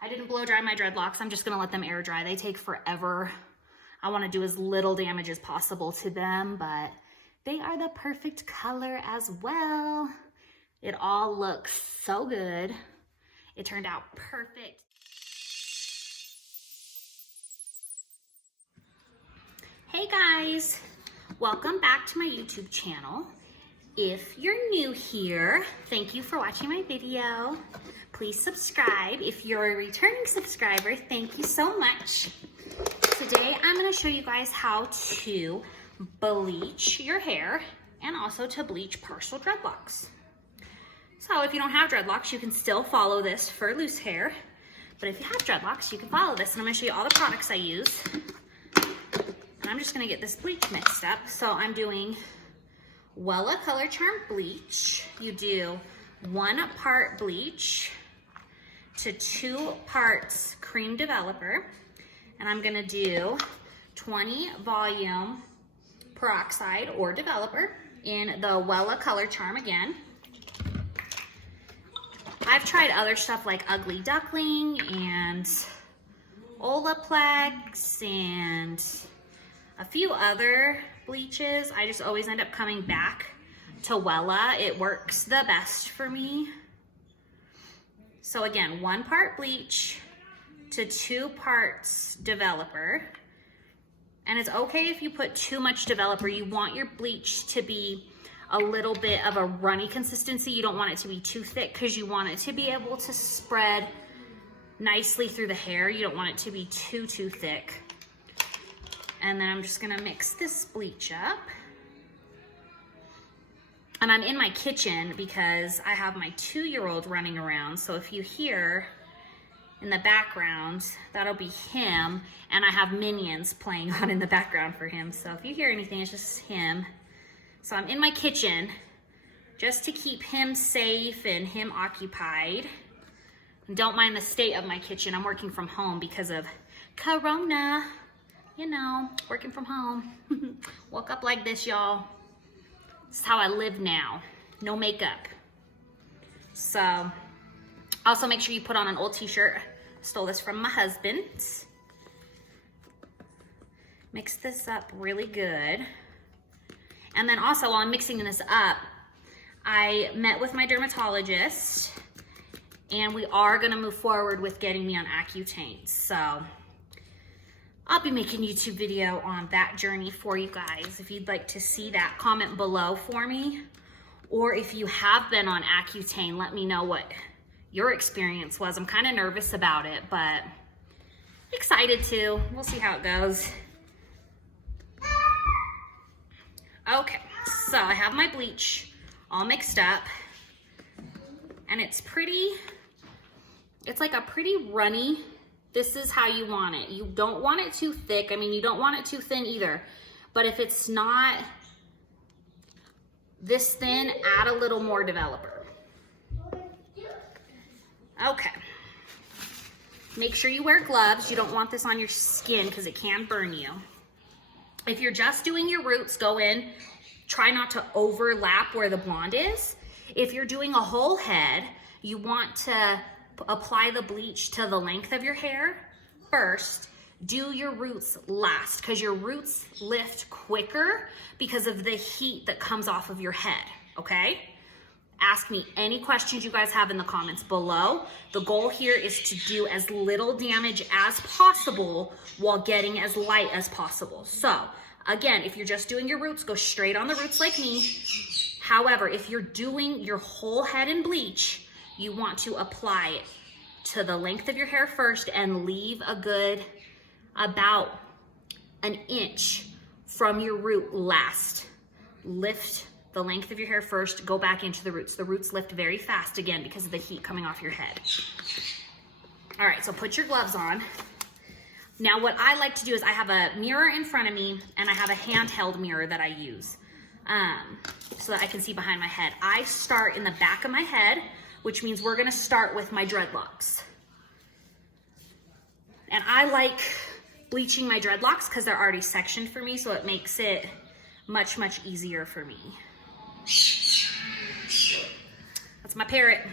I didn't blow dry my dreadlocks. I'm just gonna let them air dry. They take forever. I wanna do as little damage as possible to them, but they are the perfect color as well. It all looks so good. It turned out perfect. Hey guys, welcome back to my YouTube channel. If you're new here, thank you for watching my video. Please subscribe. If you're a returning subscriber, thank you so much. Today, I'm gonna show you guys how to bleach your hair and also to bleach partial dreadlocks. So if you don't have dreadlocks, you can still follow this for loose hair. But if you have dreadlocks, you can follow this. And I'm gonna show you all the products I use. And I'm just gonna get this bleach mixed up. So I'm doing Wella Color Charm bleach. You do 1 part bleach to 2 parts cream developer. And I'm gonna do 20 volume peroxide or developer in the Wella Color Charm again. I've tried other stuff like Ugly Duckling and Olaplex and a few other bleaches. I just always end up coming back to Wella. It works the best for me. So again, 1 part bleach to 2 parts developer. And it's okay if you put too much developer. You want your bleach to be a little bit of a runny consistency. You don't want it to be too thick because you want it to be able to spread nicely through the hair. You don't want it to be too thick. And then I'm just gonna mix this bleach up. And I'm in my kitchen because I have my 2-year-old running around. So if you hear in the background, that'll be him. And I have Minions playing on in the background for him. So if you hear anything, it's just him. So I'm in my kitchen just to keep him safe and him occupied. And don't mind the state of my kitchen. I'm working from home because of Corona. You know, working from home. Woke up like this, y'all. This is how I live now. No makeup. So, also make sure you put on an old t-shirt. Stole this from my husband. Mix this up really good. And then also, while I'm mixing this up, I met with my dermatologist, and we are gonna move forward with getting me on Accutane. So, I'll be making a YouTube video on that journey for you guys. If you'd like to see that, comment below for me. Or if you have been on Accutane, let me know what your experience was. I'm kind of nervous about it, but excited to. We'll see how it goes. Okay, so I have my bleach all mixed up. And it's like a pretty runny. This is how you want it. You don't want it too thick. I mean, you don't want it too thin either. But if it's not this thin, add a little more developer. Okay. Make sure you wear gloves. You don't want this on your skin because it can burn you. If you're just doing your roots, go in. Try not to overlap where the blonde is. If you're doing a whole head, you want to apply the bleach to the length of your hair first. Do your roots last because your roots lift quicker because of the heat that comes off of your head, okay? Ask me any questions you guys have in the comments below. The goal here is to do as little damage as possible while getting as light as possible. So again, if you're just doing your roots, go straight on the roots like me. However, if you're doing your whole head in bleach, you want to apply it to the length of your hair first and leave a good about an inch from your root last. Lift the length of your hair first, go back into the roots. The roots lift very fast again because of the heat coming off your head. All right, so put your gloves on. Now what I like to do is I have a mirror in front of me and I have a handheld mirror that I use so that I can see behind my head. I start in the back of my head, which means we're gonna start with my dreadlocks. And I like bleaching my dreadlocks because they're already sectioned for me, so it makes it much easier for me. That's my parrot.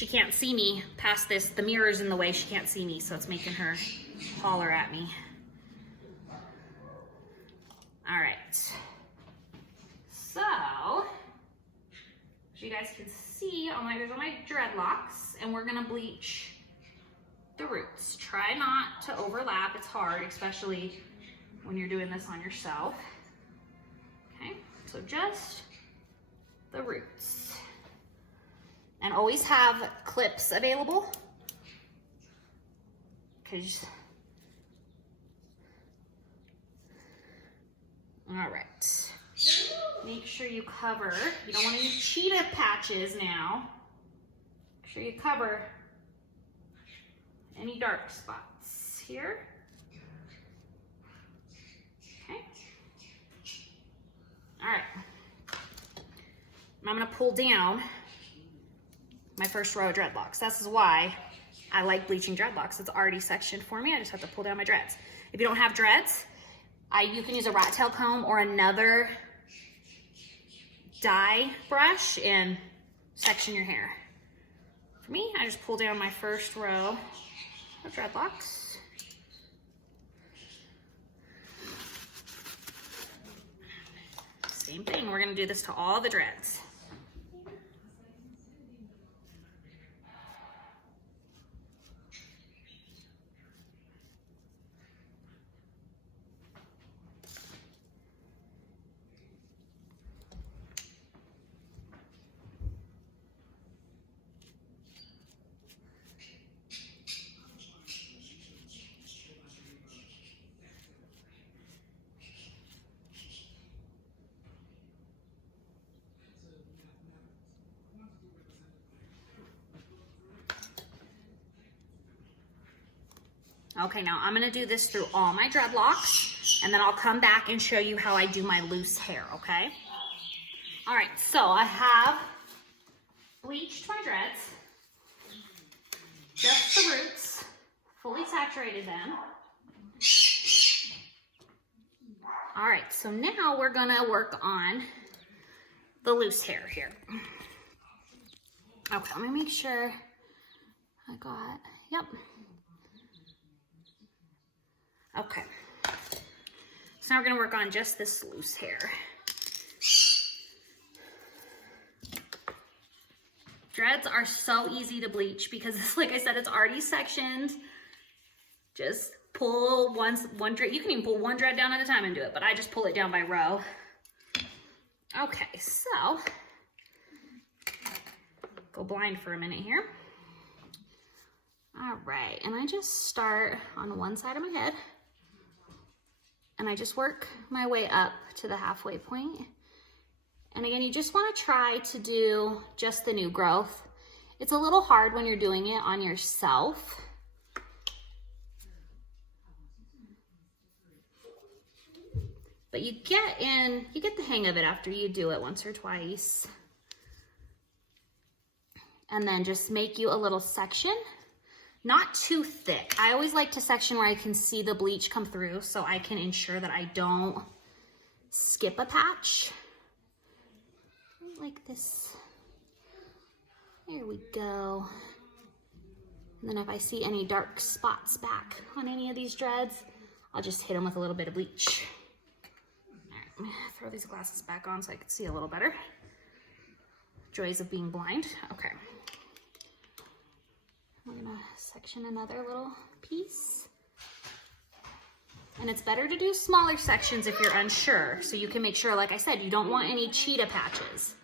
she can't see me past this. The mirror's in the way, she can't see me, so it's making her holler at me. All right. So, as you guys can see, there's all my dreadlocks, and we're gonna bleach the roots. Try not to overlap, it's hard, especially when you're doing this on yourself. Okay, so just the roots. And always have clips available, because all right. Make sure you cover. You don't want any cheetah patches now. Make sure you cover any dark spots here. Okay. All right. I'm gonna pull down my first row of dreadlocks. This is why I like bleaching dreadlocks. It's already sectioned for me. I just have to pull down my dreads. If you don't have dreads, you can use a rat tail comb or another dye brush and section your hair. For me, I just pull down my first row of dreadlocks. Same thing, we're gonna do this to all the dreads. Okay, now I'm gonna do this through all my dreadlocks, and then I'll come back and show you how I do my loose hair, okay? All right, so I have bleached my dreads, just the roots, fully saturated them. All right, so now we're gonna work on the loose hair here. Okay, let me make sure I got, yep. Okay, so now we're gonna work on just this loose hair. Dreads are so easy to bleach because, like I said, it's already sectioned. Just pull one dread. You can even pull one dread down at a time and do it, but I just pull it down by row. Okay, so go blind for a minute here. All right, and I just start on one side of my head, and I just work my way up to the halfway point. And again, you just want to try to do just the new growth. It's a little hard when you're doing it on yourself. But you get the hang of it after you do it once or twice. And then just make you a little section, not too thick. I always like to section where I can see the bleach come through so I can ensure that I don't skip a patch. Like this. There we go. And then if I see any dark spots back on any of these dreads, I'll just hit them with a little bit of bleach. All right, I'm gonna throw these glasses back on so I can see a little better. Joys of being blind. Okay. We're gonna section another little piece. And it's better to do smaller sections if you're unsure, so you can make sure, like I said, you don't want any cheetah patches.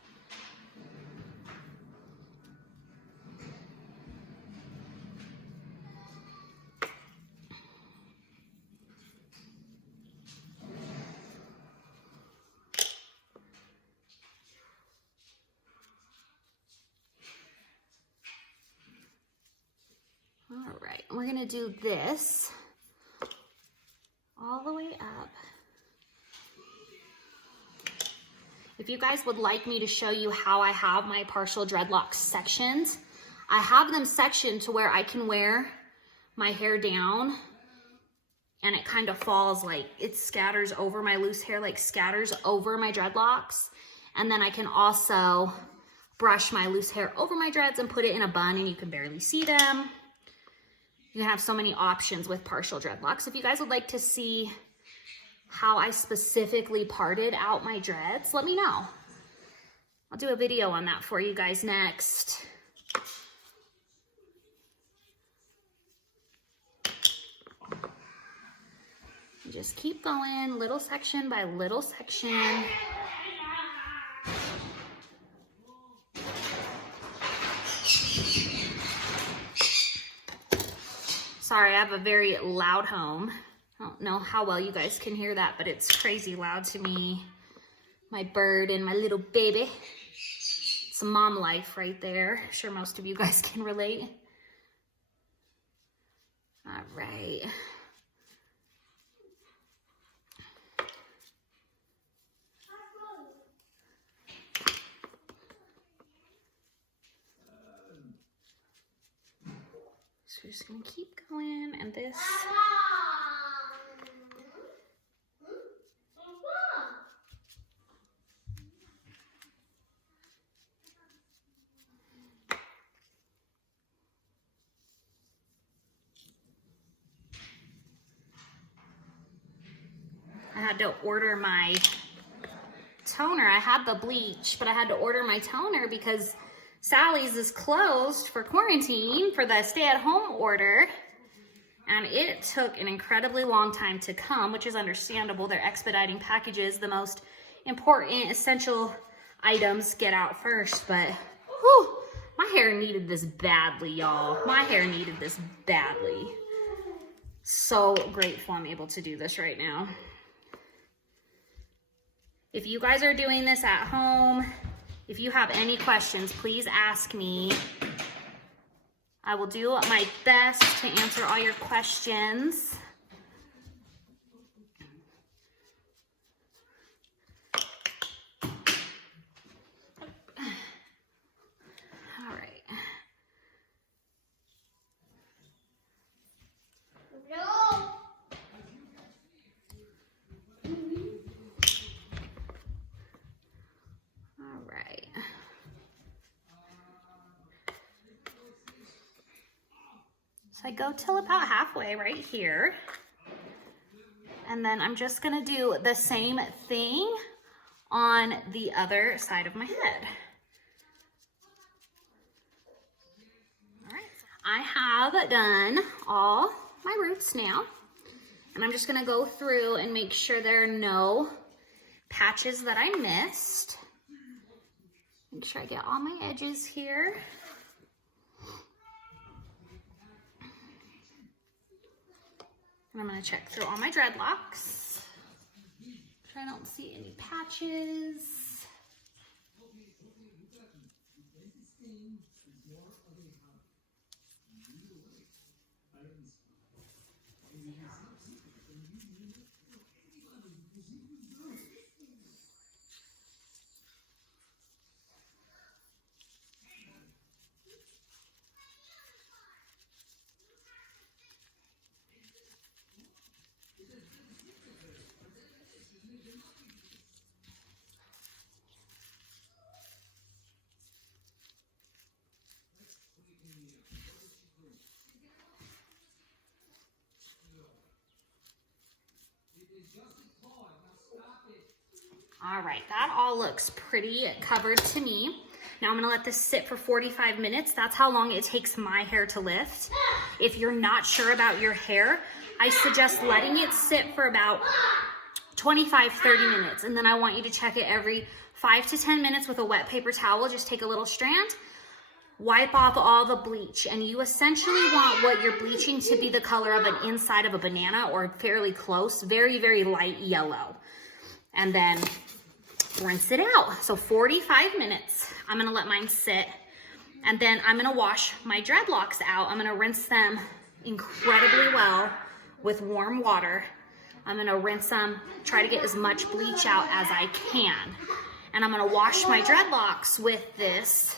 All right, we're gonna do this all the way up. If you guys would like me to show you how I have my partial dreadlocks sections, I have them sectioned to where I can wear my hair down and it kind of falls, like it scatters over my loose hair, like scatters over my dreadlocks. And then I can also brush my loose hair over my dreads and put it in a bun and you can barely see them. You have so many options with partial dreadlocks. If you guys would like to see how I specifically parted out my dreads, let me know. I'll do a video on that for you guys next. Just keep going, little section by little section. Sorry, I have a very loud home. I don't know how well you guys can hear that, but it's crazy loud to me. My bird and my little baby. It's mom life right there. I'm sure most of you guys can relate. All right. So we're just gonna keep going, and this. I had to order my toner. I had the bleach, but I had to order my toner because Sally's is closed for quarantine for the stay-at-home order. And it took an incredibly long time to come, which is understandable. They're expediting packages. The most important, essential items get out first. But, whew, my hair needed this badly, y'all. My hair needed this badly. So grateful I'm able to do this right now. If you guys are doing this at home, if you have any questions, please ask me. I will do my best to answer all your questions. All right. So I go till about halfway right here. And then I'm just gonna do the same thing on the other side of my head. All right, I have done all my roots now. And I'm just gonna go through and make sure there are no patches that I missed. Make sure I get all my edges here. And I'm gonna check through all my dreadlocks. Make sure I don't see any patches. All right, that all looks pretty covered to me. Now I'm gonna let this sit for 45 minutes. That's how long it takes my hair to lift. If you're not sure about your hair, I suggest letting it sit for about 25, 30 minutes. And then I want you to check it every 5 to 10 minutes with a wet paper towel. Just take a little strand, wipe off all the bleach. And you essentially want what you're bleaching to be the color of an inside of a banana or fairly close, very, very light yellow. And then rinse it out. So 45 minutes, I'm gonna let mine sit. And then I'm gonna wash my dreadlocks out. I'm gonna rinse them incredibly well with warm water. I'm gonna rinse them, try to get as much bleach out as I can. And I'm gonna wash my dreadlocks with this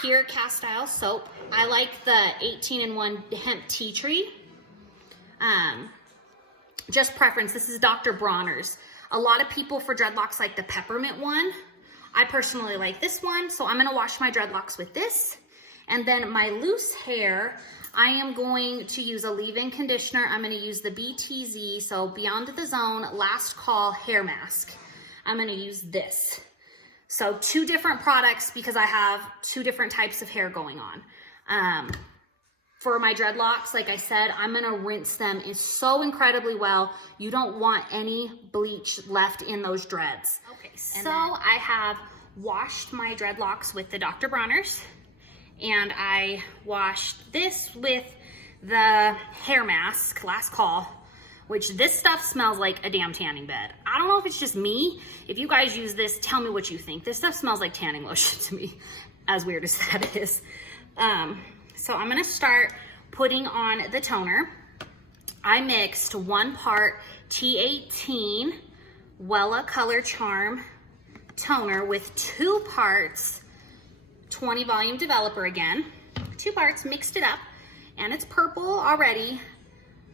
pure cast iron soap. I like the 18-in-1 hemp tea tree. Just preference, this is Dr. Bronner's. A lot of people for dreadlocks like the peppermint one. I personally like this one, so I'm gonna wash my dreadlocks with this. And then my loose hair, I am going to use a leave-in conditioner. I'm gonna use the BTZ, so Beyond the Zone Last Call Hair Mask. I'm gonna use this. So 2 different products because I have 2 different types of hair going on. For my dreadlocks, like I said, I'm gonna rinse them so incredibly well. You don't want any bleach left in those dreads. Okay, so I have washed my dreadlocks with the Dr. Bronner's, and I washed this with the hair mask, Last Call, which this stuff smells like a damn tanning bed. I don't know if it's just me. If you guys use this, tell me what you think. This stuff smells like tanning lotion to me, as weird as that is. So I'm gonna start putting on the toner. I mixed 1 part T18 Wella Color Charm toner with 2 parts 20 Volume Developer again. 2 parts, mixed it up, and it's purple already.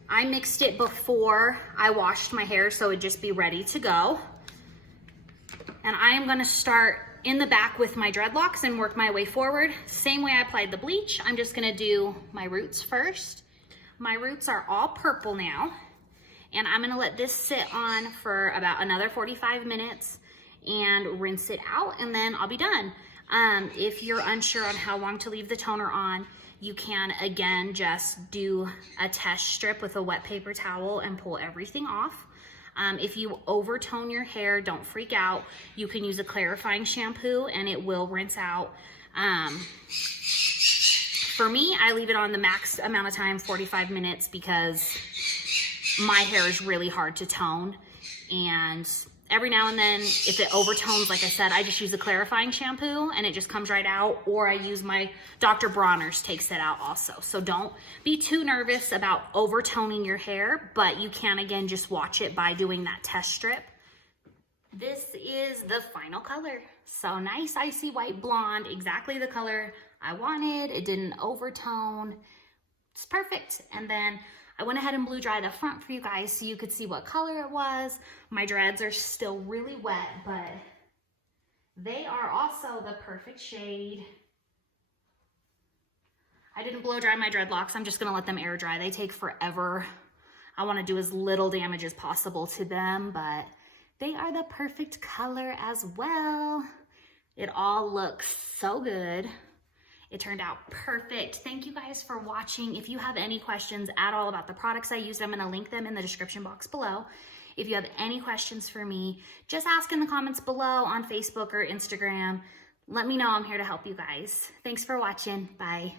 I mixed it before I washed my hair so it'd just be ready to go. And I am gonna start in the back with my dreadlocks and work my way forward. Same way I applied the bleach, I'm just gonna do my roots first. My roots are all purple now, and I'm gonna let this sit on for about another 45 minutes and rinse it out, and then I'll be done. If you're unsure on how long to leave the toner on, you can, again, just do a test strip with a wet paper towel and pull everything off. If you overtone your hair, don't freak out. You can use a clarifying shampoo and it will rinse out. For me, I leave it on the max amount of time, 45 minutes, because my hair is really hard to tone. And every now and then, if it overtones, like I said, I just use a clarifying shampoo and it just comes right out, or I use my Dr. Bronner's, takes it out also. So don't be too nervous about overtoning your hair, but you can, again, just watch it by doing that test strip. This is the final color. So nice, icy white blonde, exactly the color I wanted. It didn't overtone. It's perfect. And then I went ahead and blew dry the front for you guys so you could see what color it was. My dreads are still really wet, but they are also the perfect shade. I didn't blow dry my dreadlocks. I'm just gonna let them air dry. They take forever. I wanna do as little damage as possible to them, but they are the perfect color as well. It all looks so good. It turned out perfect. Thank you guys for watching. If you have any questions at all about the products I used, I'm gonna link them in the description box below. If you have any questions for me, just ask in the comments below on Facebook or Instagram. Let me know, I'm here to help you guys. Thanks for watching, bye.